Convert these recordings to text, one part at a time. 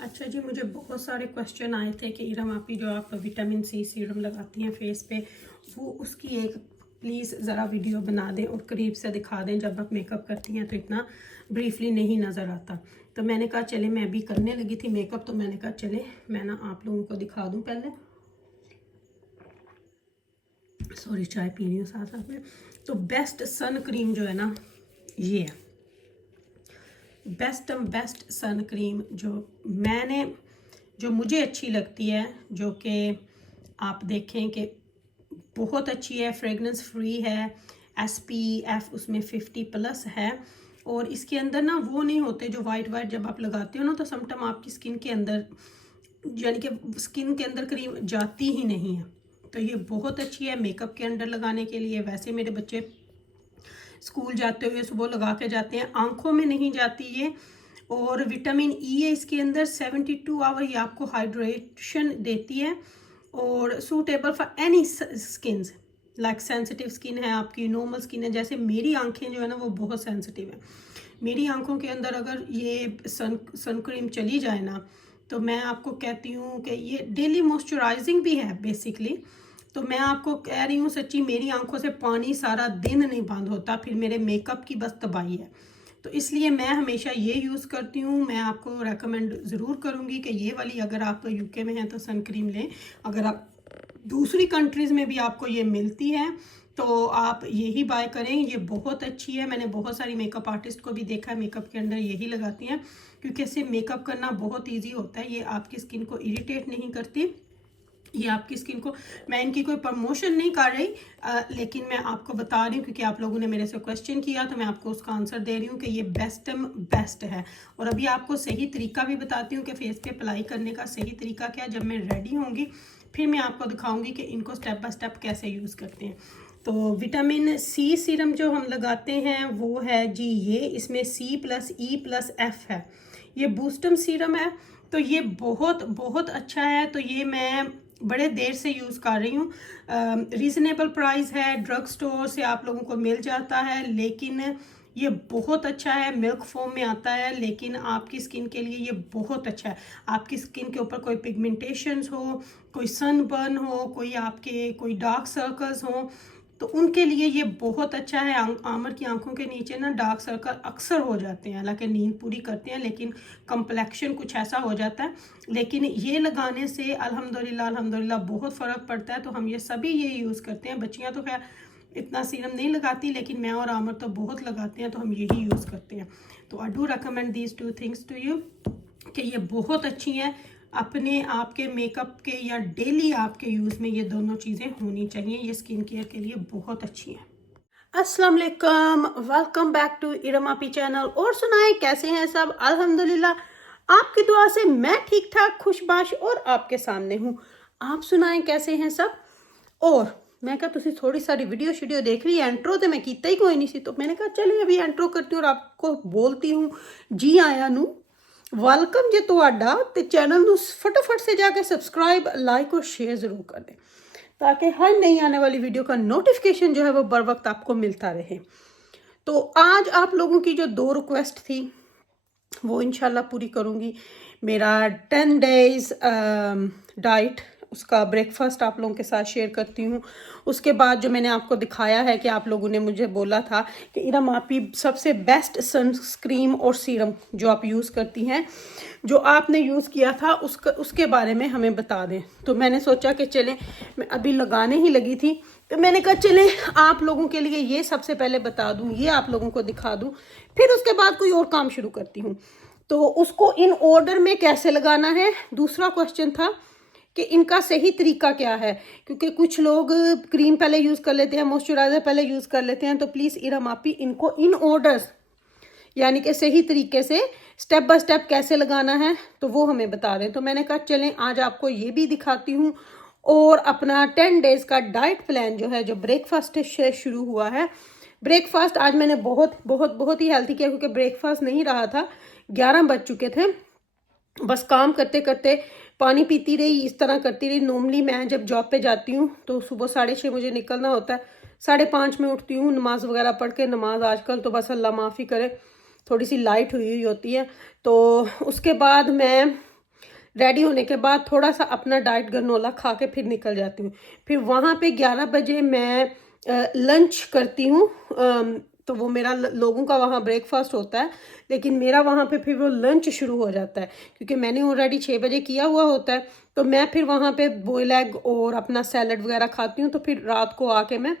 अच्छा जी, मुझे बहुत सारे क्वेश्चन आए थे कि इरम आपी जो आप विटामिन सी सीरम लगाती हैं फेस पे, वो उसकी एक प्लीज़ ज़रा वीडियो बना दें और करीब से दिखा दें। जब आप मेकअप करती हैं तो इतना ब्रीफली नहीं नज़र आता। तो मैंने कहा चले, मैं अभी करने लगी थी मेकअप, तो मैंने कहा चले मैं ना आप लोगों को दिखा दूँ। पहले सॉरी, चाय पी रही हूँ साथ साथ में। तो बेस्ट सन क्रीम जो है ना, ये है बेस्ट सन क्रीम जो मुझे अच्छी लगती है, जो कि आप देखें कि बहुत अच्छी है, फ्रेगनेंस फ्री है, SPF उसमें 50+ है। और इसके अंदर ना वो नहीं होते जो वाइट जब आप लगाते हो ना, तो समटाइम आपकी स्किन के अंदर, यानी कि स्किन के अंदर क्रीम जाती ही नहीं है। तो ये बहुत अच्छी है मेकअप के अंदर लगाने के लिए। वैसे मेरे बच्चे स्कूल जाते हुए सुबह लगा के जाते हैं, आंखों में नहीं जाती ये। और विटामिन ई है इसके अंदर, 72 आवर ये आपको हाइड्रेशन देती है और suitable for any skin, like sensitive skin है आपकी, नॉर्मल स्किन है। जैसे मेरी आंखें जो है ना वो बहुत सेंसिटिव है। मेरी आंखों के अंदर अगर ये सन क्रीम चली जाए ना, तो मैं आपको कहती हूँ कि ये डेली मॉइस्चराइजिंग भी है बेसिकली। तो मैं आपको कह रही हूँ सच्ची, मेरी आंखों से पानी सारा दिन नहीं बंद होता, फिर मेरे मेकअप की बस तबाही है। तो इसलिए मैं हमेशा ये यूज़ करती हूँ। मैं आपको रेकमेंड ज़रूर करूँगी कि ये वाली, अगर आप UK में हैं तो सन क्रीम लें। अगर आप दूसरी कंट्रीज़ में भी आपको ये मिलती है तो आप यही बाय करें, ये बहुत अच्छी है। मैंने बहुत सारी मेकअप आर्टिस्ट को भी देखा है मेकअप के अंदर यही लगाती हैं, क्योंकि इससे मेकअप करना बहुत ईजी होता है। ये आपकी स्किन को इरिटेट नहीं करती, ये आपकी स्किन को, मैं इनकी कोई प्रमोशन नहीं कर रही, लेकिन मैं आपको बता रही हूँ क्योंकि आप लोगों ने मेरे से क्वेश्चन किया, तो मैं आपको उसका आंसर दे रही हूँ कि ये बेस्ट है। और अभी आपको सही तरीका भी बताती हूँ कि फेस पे अप्लाई करने का सही तरीका क्या है। जब मैं रेडी होंगी फिर मैं आपको दिखाऊंगी कि इनको स्टेप बाय स्टेप कैसे यूज़ करते हैं। तो विटामिन सी सीरम जो हम लगाते हैं वो है जी ये, इसमें C+E+F है। ये बूस्टम सीरम है, तो ये बहुत बहुत अच्छा है। तो ये मैं बड़े देर से यूज़ कर रही हूँ। रीज़नेबल प्राइस है, ड्रग स्टोर से आप लोगों को मिल जाता है, लेकिन ये बहुत अच्छा है। मिल्क फॉर्म में आता है, लेकिन आपकी स्किन के लिए ये बहुत अच्छा है। आपकी स्किन के ऊपर कोई पिगमेंटेशंस हो, कोई सनबर्न हो, कोई डार्क सर्कल्स हो, तो उनके लिए ये बहुत अच्छा है। आमर की आंखों के नीचे ना डार्क सर्कल अक्सर हो जाते हैं, हालांकि नींद पूरी करते हैं लेकिन कंप्लेक्शन कुछ ऐसा हो जाता है। लेकिन ये लगाने से अल्हम्दुलिल्लाह बहुत फ़र्क पड़ता है। तो हम ये सभी ये यूज़ करते हैं। बच्चियां तो खैर इतना सीरम नहीं लगाती, लेकिन मैं और आमर तो बहुत लगाते हैं, तो हम यही यूज़ करते हैं। तो I do recommend these 2 things to you कि ये बहुत अच्छी हैं अपने आपके मेकअप के या डेली आपके यूज़ में। ये दोनों चीज़ें होनी चाहिए, ये स्किन केयर के लिए बहुत अच्छी हैं। अस्सलाम वालेकुम, वेलकम बैक टू इरम आपी चैनल। और सुनाएं कैसे हैं सब? अल्हम्दुलिल्लाह आपकी दुआ से मैं ठीक ठाक खुशबाश और आपके सामने हूँ। आप सुनाएं कैसे हैं सब? और मैं कहा तुसी थोड़ी सारी वीडियो शीडियो देख रही है, एंट्रो तो मैं कीता ही कोई नहीं सी, तो मैंने कहा चलिए अभी एंट्रो करती हूँ और आपको बोलती हूँ जी आया नू, वेलकम जे तुहाडा। ते चैनल नू फटाफट से जाके सब्सक्राइब, लाइक और शेयर ज़रूर कर दें, ताकि हर नई आने वाली वीडियो का नोटिफिकेशन जो है वो बर वक्त आपको मिलता रहे। तो आज आप लोगों की जो 2 रिक्वेस्ट थी वो इंशाल्लाह पूरी करूँगी। मेरा 10 डेज डाइट, उसका ब्रेकफास्ट आप लोगों के साथ शेयर करती हूँ। उसके बाद जो मैंने आपको दिखाया है कि आप लोगों ने मुझे बोला था कि इरम आपकी सबसे बेस्ट सनस्क्रीन और सीरम जो आप यूज़ करती हैं, जो आपने यूज़ किया था उसके बारे में हमें बता दें। तो मैंने सोचा कि चलें, मैं अभी लगाने ही लगी थी, तो मैंने कहा चलें आप लोगों के लिए ये सबसे पहले बता दूं, ये आप लोगों को दिखा दूं, फिर उसके बाद कोई और काम शुरू करती हूँ। तो उसको इन ऑर्डर में कैसे लगाना है, दूसरा क्वेश्चन था कि इनका सही तरीका क्या है, क्योंकि कुछ लोग क्रीम पहले यूज़ कर लेते हैं, मॉइस्चराइज़र पहले यूज़ कर लेते हैं। तो प्लीज़ इरम आपी इनको इन ऑर्डर्स, यानी कि सही तरीके से स्टेप बाय स्टेप कैसे लगाना है, तो वो हमें बता दें। तो मैंने कहा चलें आज आपको ये भी दिखाती हूँ। और अपना 10 डेज़ का डाइट प्लान जो है, जो ब्रेकफास्ट से शुरू हुआ है। ब्रेकफास्ट आज मैंने बहुत ही हेल्थी किया, क्योंकि ब्रेकफास्ट नहीं रहा था, 11 बज चुके थे। बस काम करते करते पानी पीती रही, इस तरह करती रही। नॉर्मली मैं जब जॉब पे जाती हूँ तो सुबह 6:30 मुझे निकलना होता है, 5:30 में उठती हूँ, नमाज वगैरह पढ़ के। नमाज आजकल तो बस अल्लाह माफ़ी करे थोड़ी सी लाइट हुई होती है। तो उसके बाद मैं रेडी होने के बाद थोड़ा सा अपना डाइट गरनोला खा के फिर निकल जाती हूँ। फिर वहाँ पे 11 बजे मैं लंच करती हूँ। तो वो मेरा लोगों का वहाँ ब्रेकफास्ट होता है, लेकिन मेरा वहाँ पे फिर वो लंच शुरू हो जाता है, क्योंकि मैंने ऑलरेडी 6 बजे किया हुआ होता है। तो मैं फिर वहाँ पे बॉयल एग और अपना सैलड वगैरह खाती हूँ। तो फिर रात को आके मैं,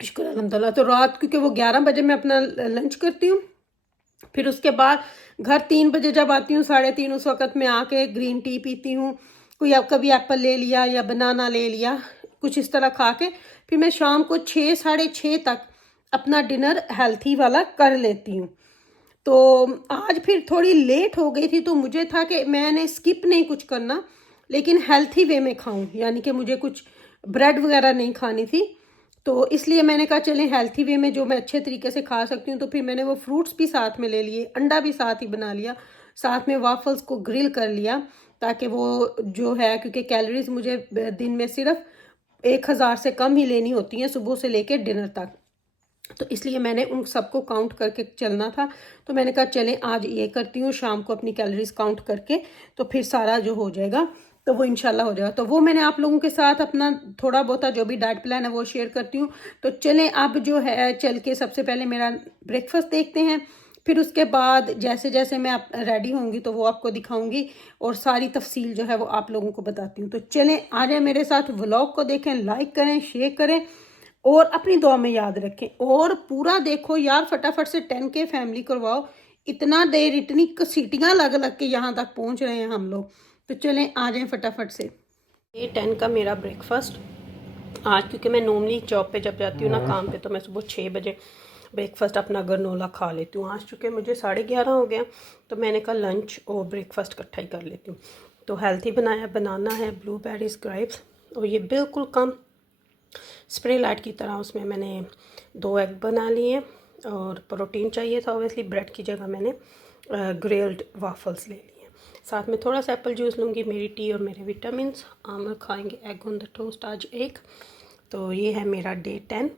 शुक्र अल्हम्दुलिल्लाह, तो रात क्योंकि वो 11 बजे मैं अपना लंच करती हूँ। फिर उसके बाद घर 3 बजे जब आती हूँ, 3:30, उस वक्त मैं आके ग्रीन टी पीती हूँ। कोई कभी एप्पल ले लिया या बनाना ले लिया, कुछ इस तरह खा के फिर मैं शाम को 6, 6:30 तक अपना डिनर हेल्थी वाला कर लेती हूँ। तो आज फिर थोड़ी लेट हो गई थी, तो मुझे था कि मैंने स्किप नहीं कुछ करना, लेकिन हेल्थी वे में खाऊं, यानी कि मुझे कुछ ब्रेड वगैरह नहीं खानी थी। तो इसलिए मैंने कहा चलें हेल्थी वे में जो मैं अच्छे तरीके से खा सकती हूँ। तो फिर मैंने वो फ्रूट्स भी साथ में ले लिए, अंडा भी साथ ही बना लिया, साथ में वाफल्स को ग्रिल कर लिया, ताकि वो जो है, क्योंकि कैलोरीज मुझे दिन में सिर्फ 1000 से कम ही लेनी होती हैं सुबह से लेकर डिनर तक। तो इसलिए मैंने उन सबको काउंट करके चलना था। तो मैंने कहा चलें आज ये करती हूँ, शाम को अपनी कैलोरीज काउंट करके तो फिर सारा जो हो जाएगा तो वो इंशाल्लाह हो जाएगा। तो वो मैंने आप लोगों के साथ अपना थोड़ा बहुत जो भी डाइट प्लान है वो शेयर करती हूँ। तो चलें अब जो है चल के सबसे पहले मेरा ब्रेकफास्ट देखते हैं, फिर उसके बाद जैसे जैसे मैं रेडी होंगी तो वो आपको दिखाऊंगी और सारी तफसील जो है वो आप लोगों को बताती हूँ। तो चलें आ जाए मेरे साथ, व्लॉग को देखें, लाइक करें, शेयर करें और अपनी दुआ में याद रखें, और पूरा देखो यार, फटाफट से 10K फैमिली करवाओ। इतना देर, इतनी सीटियाँ लग लग के यहाँ तक पहुँच रहे हैं हम लोग। तो चलें आ जाएं फटाफट से। ये 10 का मेरा ब्रेकफास्ट आज, क्योंकि मैं नॉर्मली जॉब पे जब जाती हूँ ना काम पे, तो मैं सुबह 6 बजे ब्रेकफास्ट अपना गरनोला खा लेती हूँ। आज चूँकि मुझे 11:30 हो गया, तो मैंने कहा लंच और ब्रेकफास्ट इकट्ठा ही कर लेती हूँ। तो हेल्थी बनाया, बनाना है, ब्लूबेरीज, ग्रेप्स, और ये बिल्कुल कम स्प्रे लाइट की तरह उसमें मैंने 2 एग बना लिए। और प्रोटीन चाहिए था ऑब्वियसली, ब्रेड की जगह मैंने ग्रिल्ड वाफल्स ले लिए। साथ में थोड़ा सा एप्पल जूस लूँगी, मेरी टी और मेरे विटामिन्स। आमर खाएंगे एग ऑन द टोस्ट आज एक। तो ये है मेरा डे 10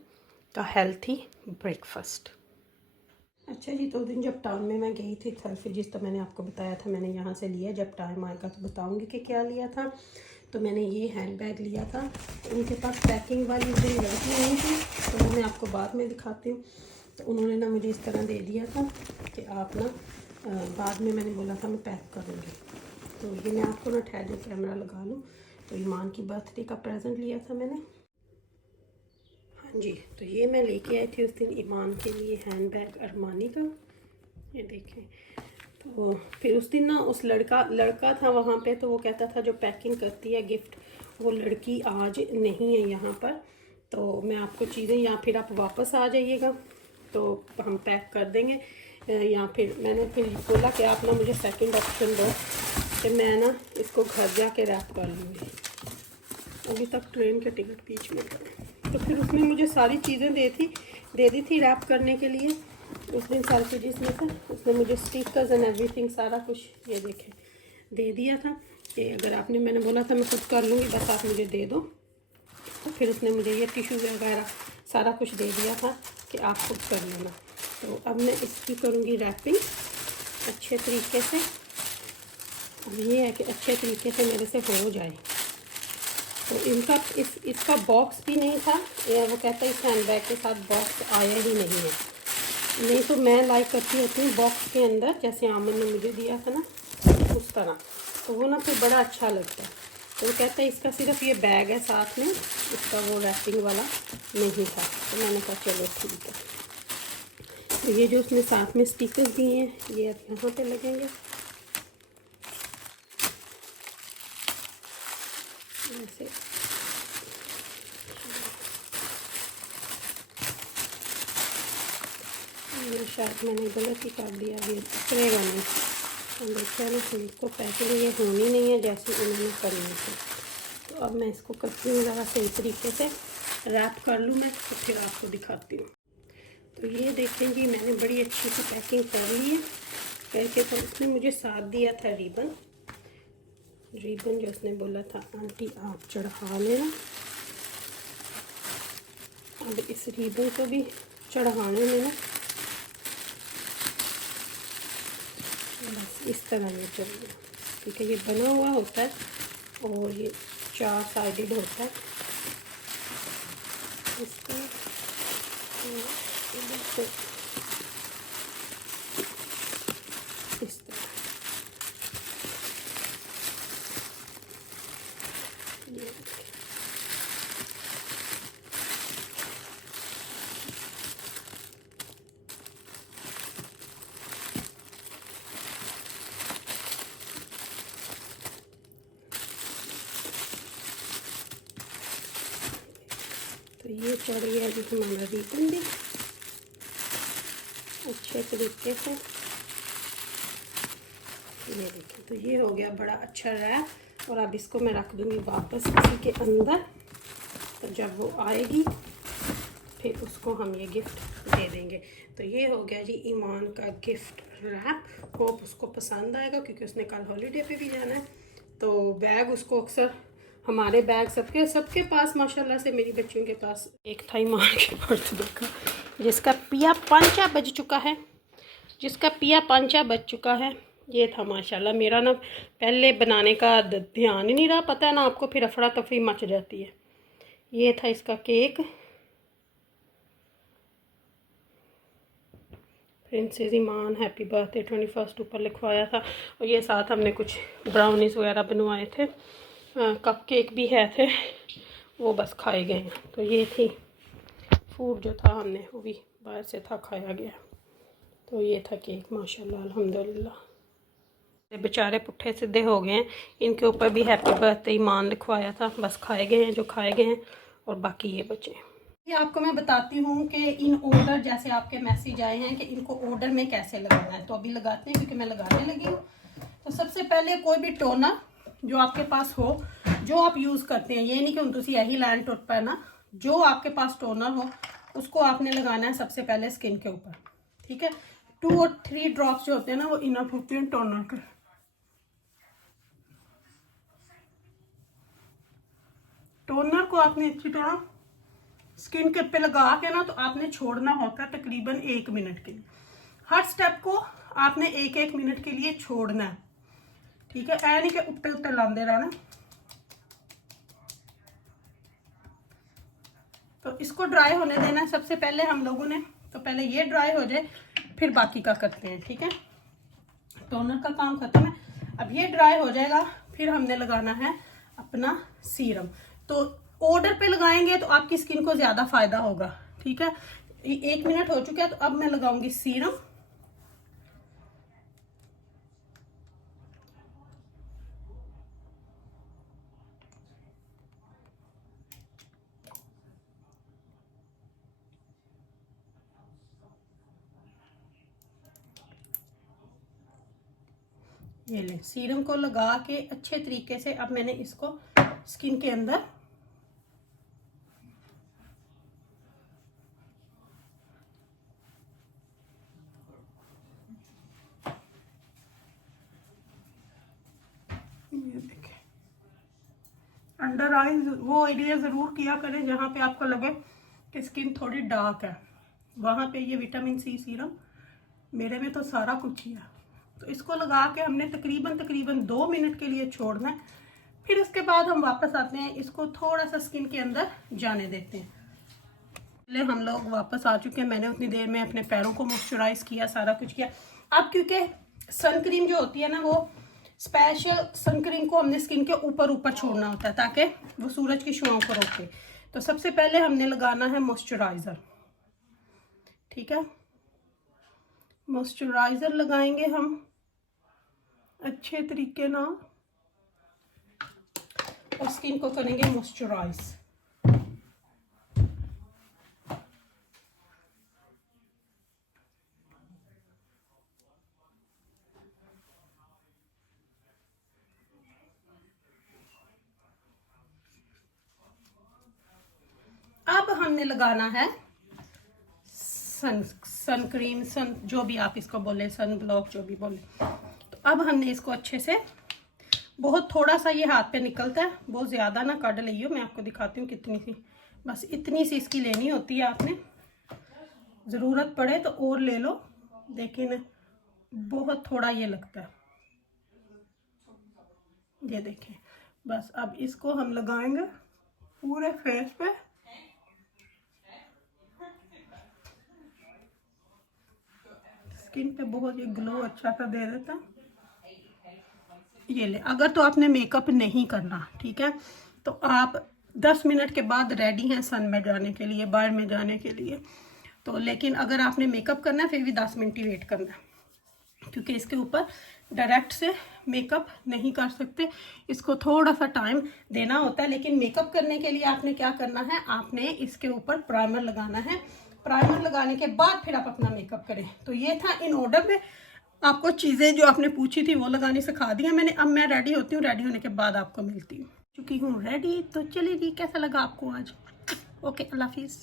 का हेल्थी ब्रेकफास्ट। अच्छा जी, तो दिन जब टाउन में मैं गई थी थेल्फिजिस, तो मैंने आपको बताया था मैंने यहाँ से लिया, जब टाइम आएगा तो बताऊँगी कि क्या लिया था। तो मैंने ये हैंड बैग लिया था। उनके पास पैकिंग वाली जो लड़की नहीं थी, तो मैं आपको बाद में दिखाती हूँ। तो उन्होंने ना मुझे इस तरह दे दिया था कि आप ना बाद में, मैंने बोला था मैं पैक करूँगी। तो ये मैं आपको ना ठहर कैमरा लगा लूँ। तो ईमान की बर्थडे का प्रेजेंट लिया था मैंने। हाँ जी, तो ये मैं लेके आई थी उस दिन ईमान के लिए हैंड बैग अरमानी का, ये देखें। तो फिर उस दिन ना उस लड़का था वहाँ पे, तो वो कहता था जो पैकिंग करती है गिफ्ट, वो लड़की आज नहीं है यहाँ पर। तो मैं आपको चीज़ें, या फिर आप वापस आ जाइएगा तो हम पैक कर देंगे, या फिर मैंने फिर बोला कि आप ना मुझे सेकंड ऑप्शन दो कि मैं ना इसको घर जाके रैप कर लूँगी। अभी तक ट्रेन के टिकट बीच में पड़े। तो फिर उसने मुझे सारी चीज़ें दे दी थी रैप करने के लिए उस दिन थेल्फिजिस में से। उसने मुझे स्टिकर्स एंड एवरीथिंग सारा कुछ, ये देखें, दे दिया था कि अगर आपने, मैंने बोला था मैं खुद कर लूँगी, बस आप मुझे दे दो। तो फिर उसने मुझे ये टिश्यू वगैरह सारा कुछ दे दिया था कि आप खुद कर लेना। तो अब मैं इसकी करूँगी रैपिंग अच्छे तरीके से। अब ये है कि अच्छे तरीके से मेरे से हो जाए। तो इनका इसका बॉक्स भी नहीं था, या वो कहता है इस हैंड बैग के साथ बॉक्स आया ही नहीं है। नहीं तो मैं लाइक करती होती हूँ बॉक्स के अंदर, जैसे आमन ने मुझे दिया था ना उस तरह, तो वो ना फिर बड़ा अच्छा लगता है। तो वो कहता है इसका सिर्फ ये बैग है साथ में, इसका वो रैपिंग वाला नहीं था। तो मैंने कहा चलो ठीक है। तो ये जो उसने साथ में स्टिकर्स दिए हैं, ये अब यहाँ पे लगेंगे ऐसे। शायद मैंने गलत ही कर दिया, ये उतरेगा नहीं। हम देखते हैं ना, इसको पैकिंग ये होनी नहीं है जैसे उन्होंने करनी थी। तो अब मैं इसको करती हूँ ज़रा सही तरीके से रैप कर लूँ मैं, तो फिर आपको दिखाती हूँ। तो ये देखें जी, मैंने बड़ी अच्छी सी पैकिंग कर ली है करके। तो उसने मुझे साथ दिया था रिबन जो उसने बोला था आंटी आप चढ़ा लेना। अब इस रिबन को भी चढ़ाने में ना बस इस तरह ये चाहिए, ठीक है। ये बना हुआ होता है और ये 4 साइडेड होता है इसका। तो इस तरह ये तो ये चढ़ गया जी हमारा रिबन भी अच्छे तरीके से। ये देखिए, तो ये हो गया बड़ा अच्छा रैप। और अब इसको मैं रख दूँगी वापस इसी के अंदर। तो जब वो आएगी फिर उसको हम ये गिफ्ट दे देंगे। तो ये हो गया जी ईमान का गिफ्ट रैप। होप उसको पसंद आएगा क्योंकि उसने कल हॉलीडे पे भी जाना है। तो बैग उसको अक्सर, हमारे बैग सबके पास माशाल्लाह से, मेरी बच्चियों के पास एक था ईमान के बर्थडे का जिसका पिया पंचा बज चुका है, ये था माशाल्लाह। मेरा ना पहले बनाने का ध्यान ही नहीं रहा, पता है ना आपको, फिर अफरा तफरी मच जाती है। ये था इसका केक, प्रिंसेस ईमान हैप्पी बर्थडे 21 ऊपर लिखवाया था। और ये साथ हमने कुछ ब्राउनीज वगैरह बनवाए थे, कप केक भी है थे, वो बस खाए गए हैं। तो ये थी फूड जो था हमने वो भी बाहर से था, खाया गया। तो ये था केक माशाल्लाह अल्हम्दुलिल्लाह। बेचारे पुट्ठे सीधे हो गए हैं, इनके ऊपर भी हैप्पी बर्थडे ईमान लिखवाया था, बस खाए गए हैं जो खाए गए हैं और बाकी ये बचे। ये आपको मैं बताती हूँ कि इन ऑर्डर, जैसे आपके मैसेज आए हैं कि इनको ऑर्डर में कैसे लगाना है, तो अभी लगाते हैं क्योंकि मैं लगाने लगी हूँ। तो सबसे पहले कोई भी टोनर जो आपके पास हो, जो आप यूज़ करते हैं, ये नहीं कि तुम यही लैंड टूट पाए ना, जो आपके पास टोनर हो उसको आपने लगाना है सबसे पहले स्किन के ऊपर, ठीक है। 2 और 3 ड्रॉप्स जो होते हैं ना वो इनफ होते हैं टोनर के। टोनर को आपने अच्छी तरह स्किन के पे लगा के ना, तो आपने छोड़ना होता है तकरीबन 1 मिनट के लिए। हर स्टेप को आपने 1-1 मिनट के लिए छोड़ना है, ठीक है। ऐ नहीं कि उत्ते उत्ते लाते रहना। तो इसको ड्राई होने देना है सबसे पहले हम लोगों ने। तो पहले ये ड्राई हो जाए फिर बाकी का करते हैं, ठीक है। टोनर का काम खत्म है, अब ये ड्राई हो जाएगा फिर हमने लगाना है अपना सीरम। तो ऑर्डर पे लगाएंगे तो आपकी स्किन को ज्यादा फायदा होगा, ठीक है। 1 मिनट हो चुका है, तो अब मैं लगाऊंगी सीरम। ये ले, सीरम को लगा के अच्छे तरीके से अब मैंने इसको स्किन के अंदर अंडर आई वो एरिया ज़रूर किया करें जहाँ पे आपको लगे कि स्किन थोड़ी डार्क है, वहाँ पे ये विटामिन सी सीरम, मेरे में तो सारा कुछ ही है। तो इसको लगा के हमने तकरीबन 2 मिनट के लिए छोड़ना है। फिर उसके बाद हम वापस आते हैं, इसको थोड़ा सा स्किन के अंदर जाने देते हैं। पहले हम लोग वापस आ चुके हैं, मैंने उतनी देर में अपने पैरों को मॉइस्चराइज किया, सारा कुछ किया। अब क्योंकि सन क्रीम जो होती है ना, वो स्पेशल सन क्रीम को हमने स्किन के ऊपर छोड़ना होता है ताकि वो सूरज की छुआओं को रोके। तो सबसे पहले हमने लगाना है मॉइस्चराइज़र, ठीक है। मॉइस्चराइज़र लगाएंगे हम अच्छे तरीके ना, और स्किन को करेंगे मॉइस्चराइज। अब हमने लगाना है सन क्रीम, सन जो भी आप इसको बोले, सन ब्लॉक जो भी बोले। तो अब हमने इसको अच्छे से, बहुत थोड़ा सा ये हाथ पे निकलता है, बहुत ज़्यादा ना काट लियो, मैं आपको दिखाती हूँ कितनी सी, बस इतनी सी इसकी लेनी होती है आपने, ज़रूरत पड़े तो और ले लो, लेकिन बहुत थोड़ा ये लगता है। ये देखें, बस अब इसको हम लगाएंगे पूरे फेस पे। स्किन पे बहुत ही ग्लो अच्छा सा दे देता। ये ले, अगर तो आपने मेकअप नहीं करना, ठीक है, तो आप 10 मिनट के बाद रेडी हैं सन में जाने के लिए, बाहर में जाने के लिए। तो लेकिन अगर आपने मेकअप करना है फिर भी 10 मिनट ही वेट करना है, क्योंकि इसके ऊपर डायरेक्ट से मेकअप नहीं कर सकते, इसको थोड़ा सा टाइम देना होता है। लेकिन मेकअप करने के लिए आपने क्या करना है, आपने इसके ऊपर प्राइमर लगाना है। प्राइमर लगाने के बाद फिर आप अपना मेकअप करें। तो ये था इन ऑर्डर में, आपको चीज़ें जो आपने पूछी थी वो लगानी सिखा दी है मैंने। अब मैं रेडी होती हूँ, रेडी होने के बाद आपको मिलती हूँ। चुकी हूँ रेडी, तो चलिए जी, कैसा लगा आपको आज? ओके, अल्लाह हाफिज़।